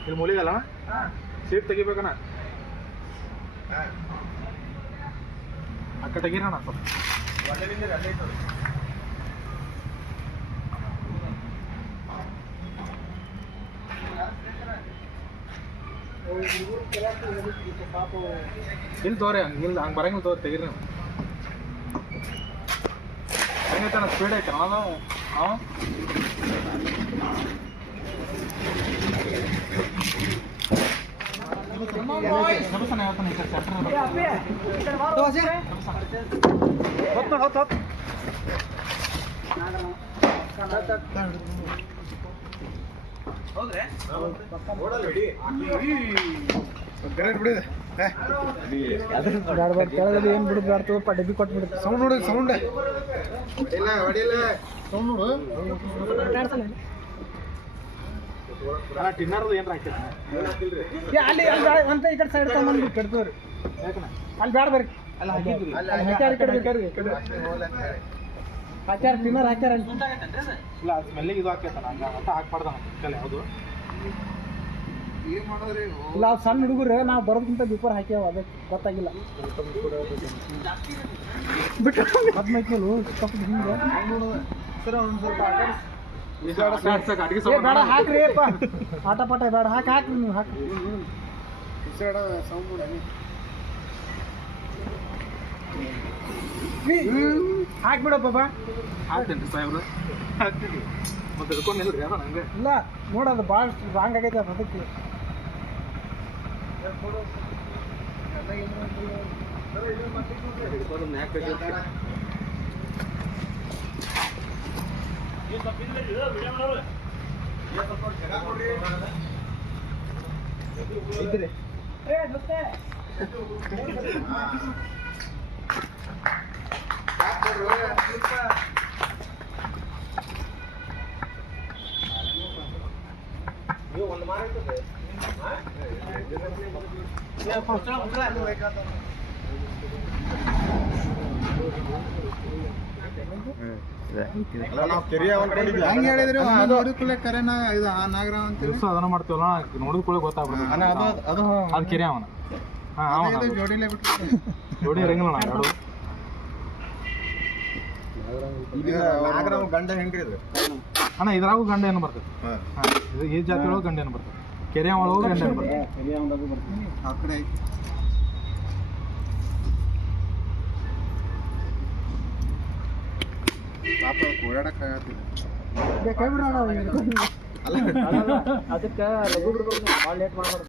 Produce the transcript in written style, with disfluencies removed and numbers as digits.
ಇಲ್ಲಿ ಮೂಲಿಗಲ್ಲ ಸೀಟ್ ತೆಗಿಬೇಕಣ್ಣ ಅಕ್ಕ ತೆಗೀರಣ್ಣ ಸ್ವಲ್ಪ ಇಲ್ಲಿ ತೋರಿ ಇಲ್ಲ ಹಂಗೆ ಬರಂಗಿಲ್ಲ ತೋರಿ ತೆಗೀರಿ ನೀವು ಹೆಂಗೈತಣ್ಣ ಸ್ಪೀಡ್ ಐತೆ ಅಣ್ಣ ಹಾಂ ಕೆಳಗಡೆ ಏನು ಬಿಡುದು ಬ್ಯಾಡ್ತಪ್ಪ ಡಬ್ಬಿ ಕೊಟ್ಬಿಡುತ್ತೆ ಸೌಂಡ್ ನೋಡಿ ಸೌಂಡ್ ಸೌಂಡ್ ನೋಡು ಟಿನ್ನರ್ದು ಏನ್ರ ಹಾಕಿಲ್ಲ ಅಲ್ಲಿ ಅಂತ ಈ ಕಡೆ ಸೈಡ್ ತಗೊಂಡ್ಬಂದು ಕೆಡ್ತವ್ರಿ ಯಾಕಣ್ಣ ಅಲ್ಲಿ ಬ್ಯಾಡ ಬರ್ರಿ ಅಲ್ಲಿ ಹಾಕಿದ್ರಿ ಹಾಕ್ಯಾರ ಈ ಕಡೆ ಹಾಕ್ಯಾರ ಟಿನ್ನರ್ ಹಾಕ್ಯಾರ ಅಲ್ಲಿ ಇಲ್ಲ ಸ್ಮೆಲ್ಲಿಗೆ ಇದು ಹಾಕೈತಣ್ಣ ಹಂಗೆ ಅಂತ ಹಾಕ್ಬಾರ್ದಣ್ಣ ಕಲೆ ಯಾವುದು ಇಲ್ಲ ಅವು ಸಣ್ಣ ಹುಡುಗರು ನಾವು ಬರೋದಕ್ಕಿಂತ ಬಿಫೋರ್ ಹಾಕ್ಯಾವ ಅದಕ್ಕೆ ಗೊತ್ತಾಗಿಲ್ಲ ಬಿಟ್ಟು 15 ಕಪ್ ಹಿಂಗೆ ಸರ್ ಒಂದು ಸ್ವಲ್ಪ ಬೇಡ ಹಾಕ್ರಿ ಅಪ್ಪ ಆಟ ಪಾಠ ಬೇಡ ಹಾಕ್ರಿ ನೀವು ಹಾಕಿ ಹಾಕ್ಬಿಡಪ್ಪ ಹಾಕ್ತೇನೆ ಸಾಹೇಬ್ರು ಹಾಕ್ತೀನಿ ಮತ್ತೆ ಹಿಡ್ಕೊಂಡಿಲ್ರಿ ಅದ ನಂಗೆ ಇಲ್ಲ ನೋಡೋದು ಭಾಳ ರಾಂಗ್ ಆಗೈತೆ ಅದು ಅದಕ್ಕೆ ಅದನ್ನ ಮಾಡ್ತೀವಲ್ಲ ನೋಡಿದ ಕೂಡ ಗೊತ್ತಾಗ್ಬಿಡ್ತದೆ ಅದು ಕೆರೆ ಅವನ ಜೋಡಿ ಇರಂಗಿಲ್ಲ ಎರಡು ಗಂಡ ಹೆಂಗ್ರಿ ಅಣ್ಣ ಇದ್ರಾಗೂ ಗಂಡ ಏನು ಬರ್ತದೆ ಈ ಜಾತಿ ಒಳಗೆ ಗಂಡ ಏನು ಬರ್ತದೆ ಕೆರೆ ಒಳಗೆ ಗಂಡ ಏನು ಬರ್ತದೆ ಆ ಕಡೆ ಪಾಪ ಓಡಾಡಕ್ಕಾಗತ್ತಿಲ್ಲ ಅದಕ್ಕೆ ಲಘು ಬಿಡ್ಬೇಕು ಭಾಳ ಲೇಟ್ ಮಾಡಬಾರ್ದು